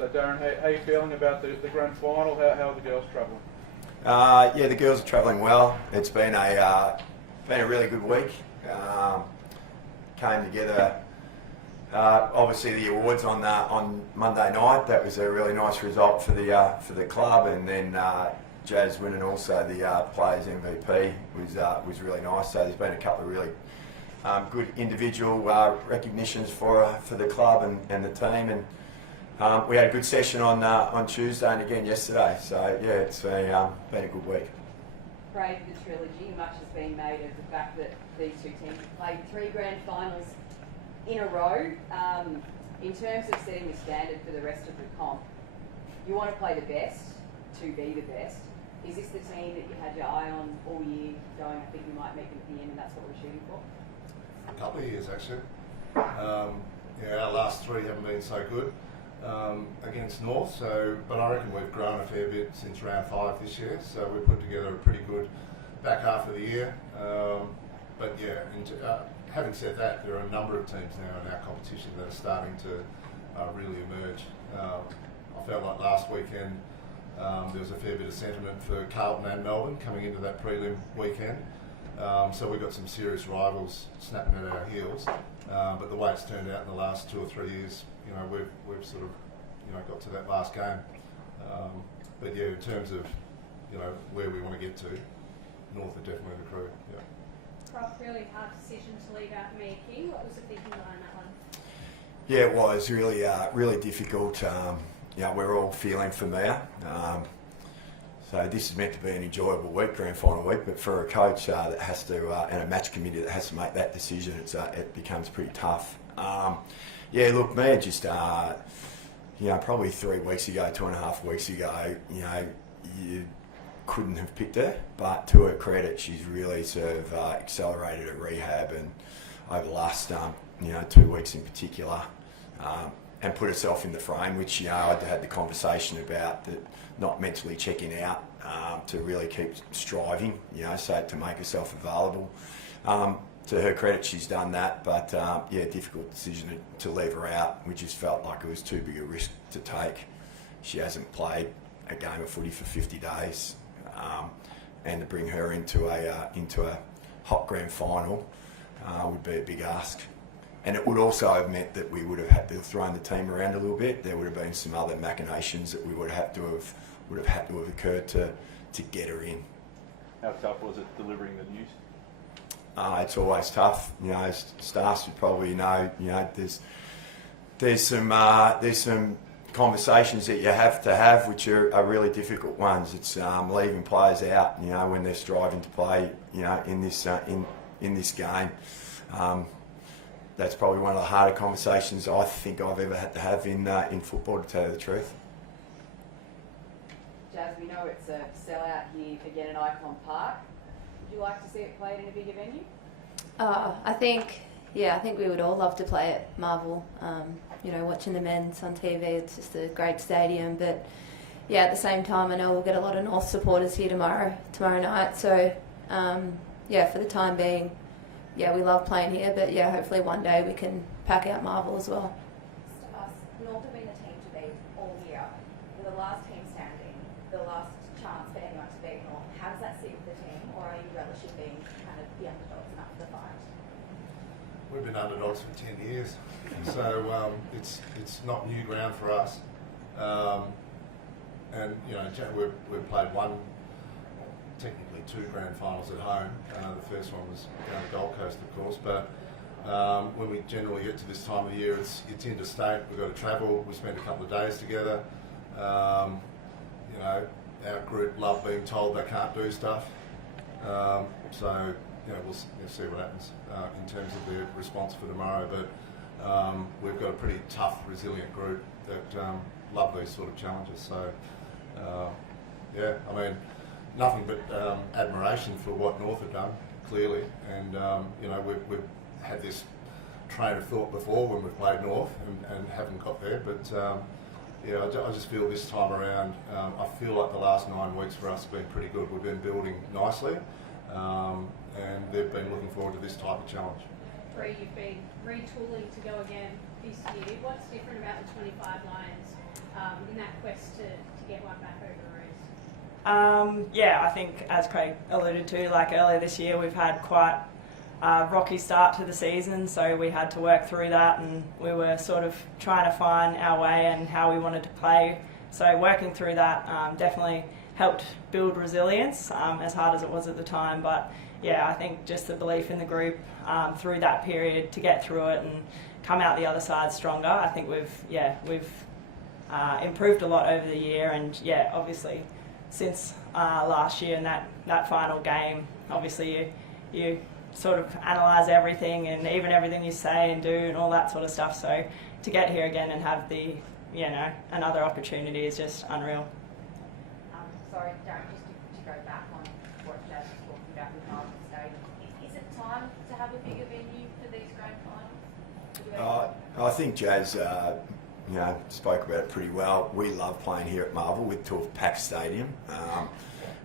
So Darren, how are you feeling about the grand final? How are the girls travelling? Yeah, the girls are travelling well. It's been a really good week. Came together. Obviously, the awards on Monday night. That was a really nice result for the club, and then Jazz winning also the Players MVP was really nice. So there's been a couple of really good individual recognitions for the club and the team, and we had a good session on Tuesday and again yesterday. So yeah, it's been a good week. Brave the trilogy. Much has been made of the fact that these two teams have played 3 grand finals in a row. In terms of setting the standard for the rest of the comp, you want to play the best to be the best. Is this the team that you had your eye on all year going, I think we might make them at the end and that's what we're shooting for? A couple of years actually. Our last 3 haven't been so good against North, but I reckon we've grown a fair bit since round 5 this year, so we've put together a pretty good back half of the year. But yeah, having said that, there are a number of teams now in our competition that are starting to really emerge. I felt like last weekend there was a fair bit of sentiment for Carlton and Melbourne coming into that prelim weekend. So we've got some serious rivals snapping at our heels. But the way it's turned out in the last 2 or 3 years, we've sort of got to that last game. But yeah, in terms of where we want to get to, North are definitely the crew. Yeah. Rob, really hard decision to leave out Mia King. What was the thinking behind that one? Yeah, it was really difficult. We're all feeling for Mia. So this is meant to be an enjoyable week, grand final week, but for a coach that has to, and a match committee that has to make that decision, it becomes pretty tough. Look, Mia just, probably 3 weeks ago, 2.5 weeks ago, you couldn't have picked her, but to her credit, she's really sort of accelerated her rehab and over the last 2 weeks in particular, and put herself in the frame, which I'd had the conversation about, that not mentally checking out, to really keep striving, so to make herself available. To her credit, she's done that, but difficult decision to leave her out. We just felt like it was too big a risk to take. She hasn't played a game of footy for 50 days. And to bring her into a hot grand final would be a big ask. And it would also have meant that we would have had to have thrown the team around a little bit. There would have been some other machinations that we would have had to have occurred to get her in. How tough was it delivering the news? It's always tough. Staff would probably know. There's some conversations that you have to have, which are really difficult ones. It's leaving players out, when they're striving to play, in this game. That's probably one of the harder conversations I think I've ever had to have in football, to tell you the truth. Jazz, we know it's a sellout here again at Icon Park. Would you like to see it played in a bigger venue? I think we would all love to play at Marvel. Watching the men's on TV, it's just a great stadium. But yeah, at the same time, I know we'll get a lot of North supporters here tomorrow night. So for the time being, we love playing here. But hopefully one day we can pack out Marvel as well. North have been the team to beat all year. They're the last team standing, the last chance for anyone to beat North. How does that sit with the team, or are you relishing being kind of the underdogs and up for the fight? We've been underdogs for 10 years, so it's not new ground for us. We've played technically 2 grand finals at home. The first one was down the Gold Coast, of course, but when we generally get to this time of the year, it's interstate. We've got to travel. We spend a couple of days together. Our group love being told they can't do stuff. We'll see what happens in terms of the response for tomorrow. But we've got a pretty tough, resilient group that love these sort of challenges. So, nothing but admiration for what North have done, clearly. And, we've had this train of thought before when we've played North and haven't got there. But, I just feel this time around, I feel like the last 9 weeks for us have been pretty good. We've been building nicely. And they've been looking forward to this type of challenge. Bree, you've been retooling to go again this year. What's different about the 25 Lions that quest to get one back over the Roos? Yeah, I think as Craig alluded to, like earlier this year, we've had quite a rocky start to the season, so we had to work through that, and we were sort of trying to find our way and how we wanted to play. So working through that definitely helped build resilience, as hard as it was at the time. But yeah, I think just the belief in the group through that period to get through it and come out the other side stronger. I think we've improved a lot over the year, and yeah, obviously since last year and that final game, obviously you sort of analyse everything and even everything you say and do and all that sort of stuff. So to get here again and have the another opportunity is just unreal. Sorry, Darren, just to go back on what Jazz was talking about with Melbourne Stadium. Is it time to have a bigger venue for these grand finals? I think Jazz, spoke about it pretty well. We love playing here at Marvel to a packed stadium.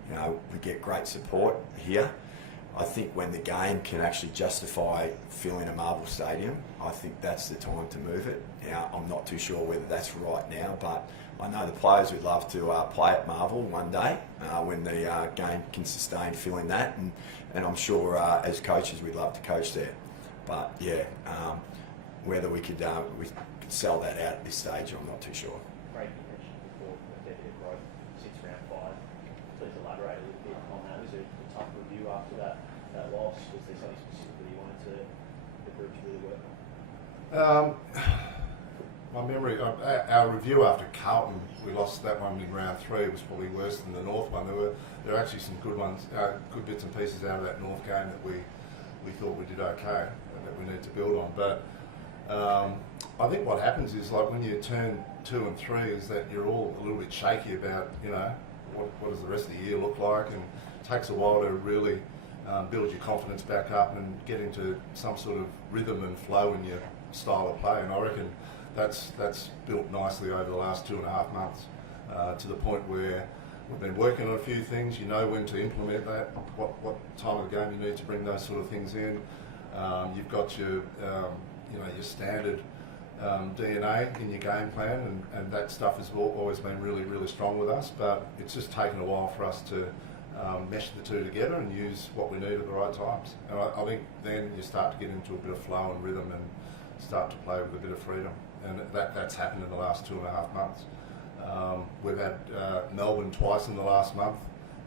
We get great support here. I think when the game can actually justify filling a Marvel stadium, I think that's the time to move it. Now, I'm not too sure whether that's right now, but I know the players would love to play at Marvel one day when the game can sustain filling that, and I'm sure as coaches we'd love to coach there. But yeah, whether we could sell that out at this stage, I'm not too sure. Craig, you mentioned before a fair bit of growth since round 5. Please elaborate a little bit on that. Was it a tough review after that loss? Was there something specifically you wanted the group to really work on? My memory, our review after Carlton, we lost that one in round 3, was probably worse than the North one. There were actually some good ones, good bits and pieces out of that North game that we thought we did okay, that we need to build on. But I think what happens is, like, when you turn 2 and 3, is that you're all a little bit shaky about, what does the rest of the year look like, and it takes a while to really build your confidence back up and get into some sort of rhythm and flow in your style of play. And I reckon that's built nicely over the last 2.5 months to the point where we've been working on a few things. You know when to implement that, what time of the game you need to bring those sort of things in. You've got your your standard DNA in your game plan, and that stuff has always been really, really strong with us. But it's just taken a while for us to mesh the two together and use what we need at the right times. And I think then you start to get into a bit of flow and rhythm and start to play with a bit of freedom. And that's happened in the last 2.5 months. We've had Melbourne twice in the last month,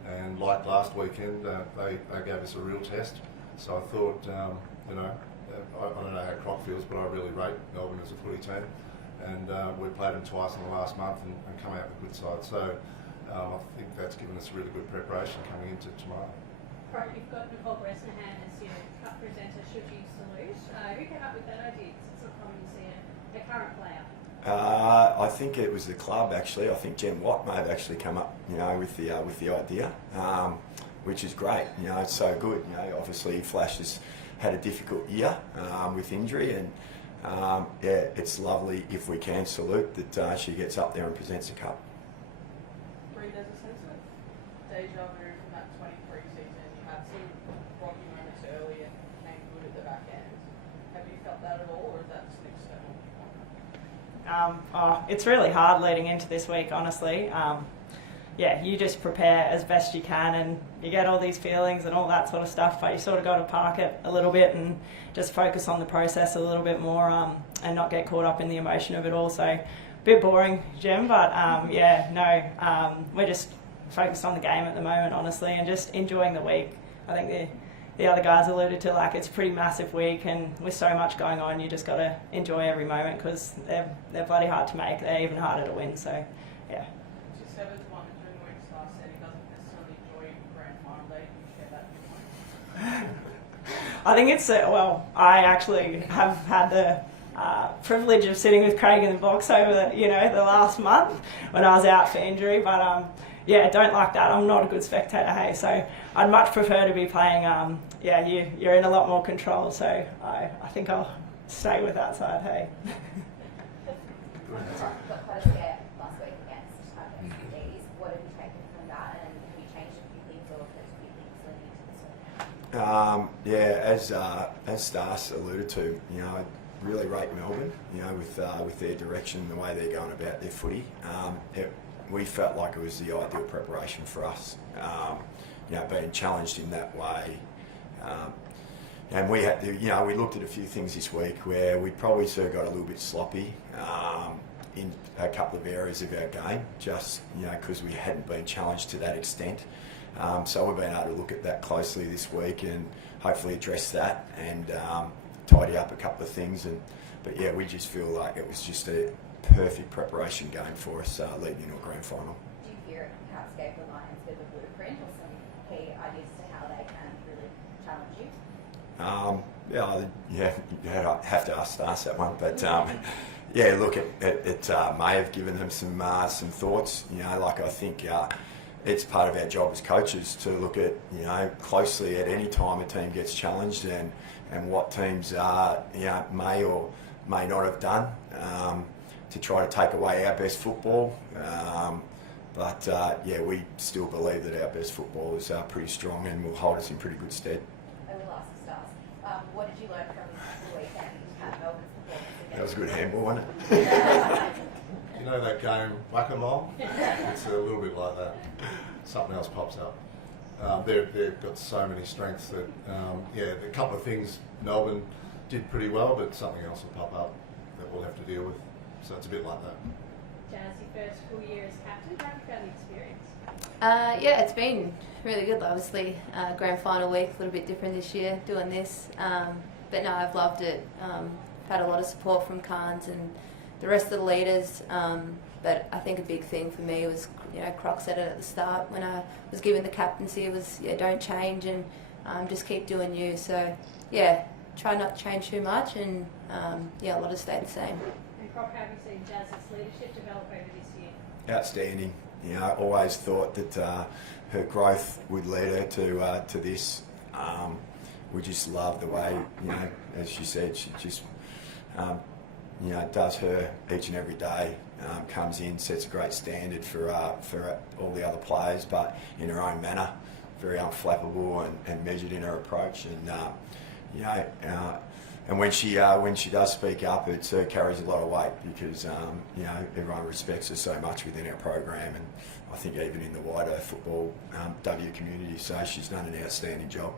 and like last weekend, they gave us a real test. So I thought, I don't know how Croc feels, but I really rate Melbourne as a footy team. And we played them twice in the last month and come out with a good side. So I think that's given us a really good preparation coming into tomorrow. Right, you've got Nicole Bresnahan as your cup presenter, should you salute. Who came up with that idea? It's not common to see a current player. I think it was the club, actually. I think Jen Watt may have actually come up, with the idea, which is great. It's so good. Obviously Flash has had a difficult year with injury, and it's lovely if we can salute that she gets up there and presents a cup. There's a sense of deja vu from that 23 season. You had some rocky moments early and came good at the back end. Have you felt that at all, or is that just an external? It's really hard leading into this week, honestly. You just prepare as best you can, and you get all these feelings and all that sort of stuff, but you sort of got to park it a little bit and just focus on the process a little bit more, and not get caught up in the emotion of it all. So a bit boring, Jim, but we're just focused on the game at the moment, honestly, and just enjoying the week. I think the other guys alluded to, it's a pretty massive week, and with so much going on, you just got to enjoy every moment, because they're bloody hard to make. They're even harder to win, so yeah. It's your seventh one during the week, Star said he doesn't necessarily enjoy grand final day. Can you share that viewpoint? I think it's, I actually have had the privilege of sitting with Craig in the box over the last month when I was out for injury, but don't like that. I'm not a good spectator, hey, so I'd much prefer to be playing, you're in a lot more control, so I think I'll stay with that side, hey. Got quite a scare last week against FDs. What have you taken from that, and have you changed a few things, or there's a few things leading into this one now? As Stas alluded to, really rate Melbourne, with their direction and the way they're going about their footy. We felt like it was the ideal preparation for us, being challenged in that way. And we had to, we looked at a few things this week where we probably sort of got a little bit sloppy in a couple of areas of our game, just, because we hadn't been challenged to that extent. So we've been able to look at that closely this week and hopefully address that and tidy up a couple of things. But we just feel like it was just a perfect preparation game for us leading into a grand final. Do you fear it perhaps gave the Lions a bit of a blueprint or some key ideas to how they can really challenge you? I'd have to ask that one. But look, it may have given them some thoughts. I think it's part of our job as coaches to look at, closely at any time a team gets challenged and what teams may or may not have done to try to take away our best football. We still believe that our best football is pretty strong and will hold us in pretty good stead. I will ask the Stars. What did you learn from the weekend at Melbourne's performance? That was a good handball, wasn't it? You know that game, Whack-A-Mole? It's a little bit like that. Something else pops up. They've got so many strengths that, a couple of things Melbourne did pretty well, but something else will pop up that we'll have to deal with. So it's a bit like that. Jazz, your first full year as captain, how have you found the experience? It's been really good. Obviously, grand final week, a little bit different this year doing this. But no, I've loved it. Had a lot of support from Carnes and the rest of the leaders. But I think a big thing for me was, Croc said it at the start when I was given the captaincy was, don't change and just keep doing you. So, try not to change too much and, a lot of stay the same. And Croc, how have you seen Jazz's leadership develop over this year? Outstanding. I always thought that her growth would lead her to this. We just love the way, as she said, she just, does her each and every day. Comes in, sets a great standard for all the other players, but in her own manner, very unflappable and measured in her approach. And when she does speak up, it carries a lot of weight because everyone respects her so much within our program, and I think even in the wider football W community. So she's done an outstanding job.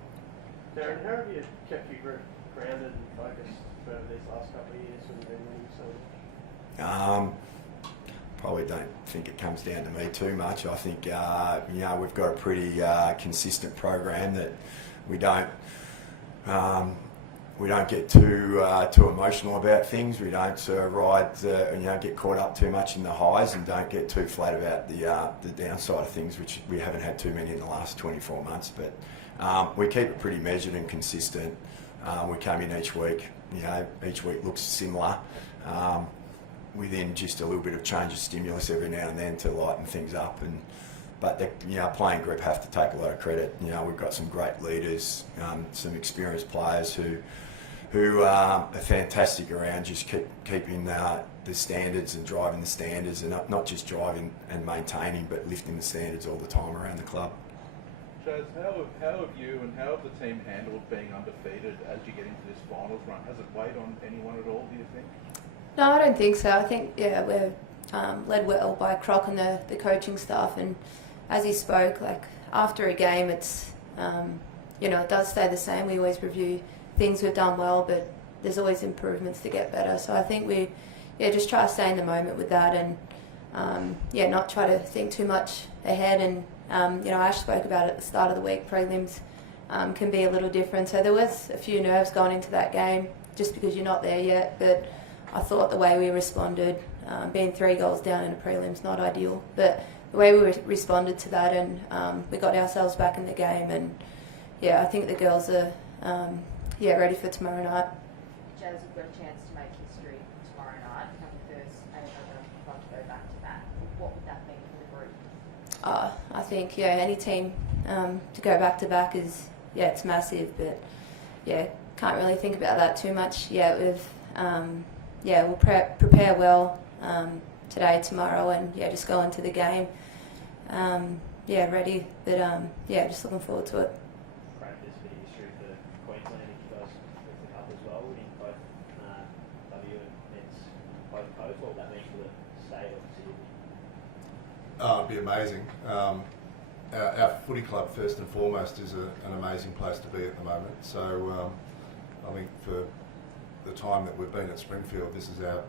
Darren, how have you kept your group grounded and focused for these last couple of years when you've been winning so? Probably don't think it comes down to me too much. I think we've got a pretty consistent program that we don't get too emotional about things. We don't ride get caught up too much in the highs and don't get too flat about the downside of things, which we haven't had too many in the last 24 months. But we keep it pretty measured and consistent. We come in each week. Each week looks similar. Within just a little bit of change of stimulus every now and then to lighten things up, but the playing group have to take a lot of credit. We've got some great leaders, some experienced players who are fantastic around just keeping the standards and driving the standards, and not just driving and maintaining, but lifting the standards all the time around the club. Jazz, how have you and how have the team handled being undefeated as you get into this finals run? Has it weighed on anyone at all, do you think? No, I don't think so. I think, we're led well by Croc and the coaching staff. And as he spoke, after a game, it's, it does stay the same. We always review things we've done well, but there's always improvements to get better. So I think we, just try to stay in the moment with that and, not try to think too much ahead. And, Ash spoke about it at the start of the week, prelims can be a little different. So there was a few nerves going into that game just because you're not there yet, but I thought the way we responded, being 3 goals down in a prelim's not ideal, but the way we responded to that and we got ourselves back in the game, and I think the girls are ready for tomorrow night. Jazz, you've got a chance to make history tomorrow night, become the first AFLW club to go back to back. What would that mean for the group? I think any team to go back to back is it's massive, but can't really think about that too much yet. We'll prepare well today, tomorrow, and just go into the game. Ready, but just looking forward to it. Great, there's a bit of history for Queensland if you guys with the cup as well, winning both Oh, it'd be amazing. Our footy club, first and foremost, is an amazing place to be at the moment. So I think for the time that we've been at Springfield, this is our,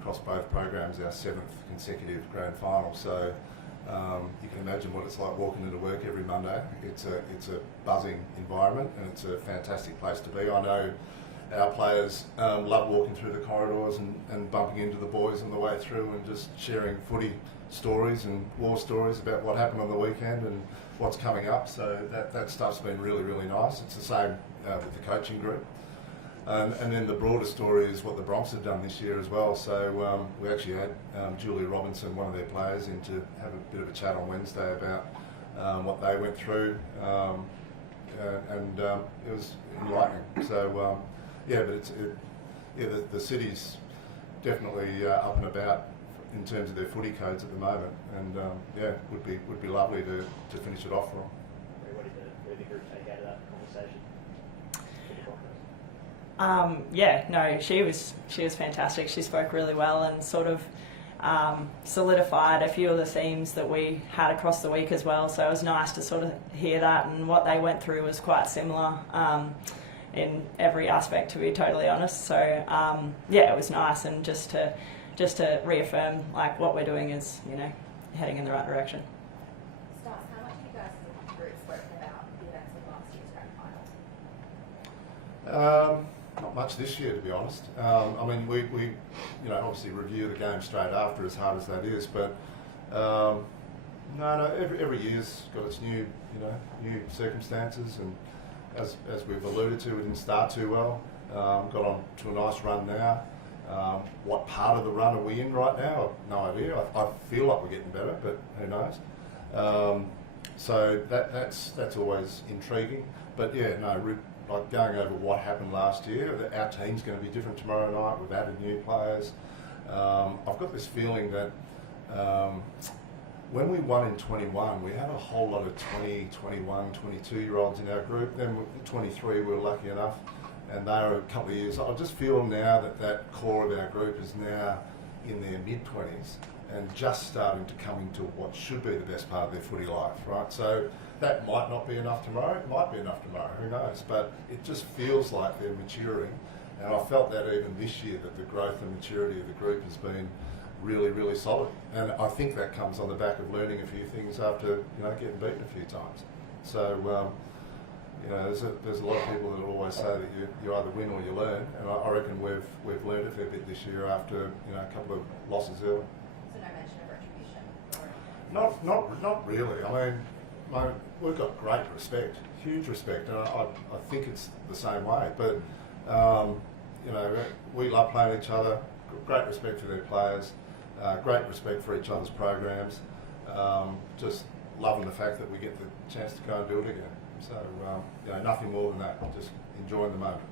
across both programs, our 7th consecutive grand final. So you can imagine what it's like walking into work every Monday. It's a buzzing environment, and it's a fantastic place to be. I know our players love walking through the corridors and bumping into the boys on the way through and just sharing footy stories and war stories about what happened on the weekend and what's coming up. So that stuff's been really, really nice. It's the same with the coaching group. And then the broader story is what the Bronx have done this year as well. So we actually had Julie Robinson, one of their players, in to have a bit of a chat on Wednesday about what they went through, and it was enlightening. So yeah, but the city's definitely up and about in terms of their footy codes at the moment, and yeah, would be lovely to finish it off for them. What did the group take out of that conversation? Yeah, no, she was fantastic. She spoke really well and sort of solidified a few of the themes that we had across the week as well. So it was nice to sort of hear that, and what they went through was quite similar in every aspect, to be totally honest. So yeah, it was nice, and just to reaffirm like what we're doing is, you know, heading in the right direction. Stas, how much have you guys as a group spoken about the events of last year's grand final? Not much this year, to be honest. I mean, we you know, obviously review the game straight after, as hard as that is, but no, every year's got its new circumstances, and as we've alluded to, we didn't start too well. Got on to a nice run now. What part of the run are we in right now? I've no idea. I feel like we're getting better, but who knows? So that's always intriguing. But yeah, no. Like going over what happened last year, our team's going to be different tomorrow night. We've added new players. I've got this feeling that when we won in 21, we had a whole lot of 20, 21, 22-year-olds in our group. Then 23, we were lucky enough, and they were a couple of years. I just feel now that core of our group is now in their mid-20s and just starting to come into what should be the best part of their footy life, right? So that might not be enough tomorrow, it might be enough tomorrow, who knows? But it just feels like they're maturing, and I felt that even this year, that the growth and maturity of the group has been really, really solid. And I think that comes on the back of learning a few things after, getting beaten a few times. So, there's a lot of people that always say that you either win or you learn, and I reckon we've learned a fair bit this year after, a couple of losses early. So no mention of retribution? Not really. I mean, we've got great respect, huge respect, and I think it's the same way. But we love playing each other. Great respect for their players, great respect for each other's programs. Just loving the fact that we get the chance to go and do it again. So nothing more than that. Just enjoying the moment.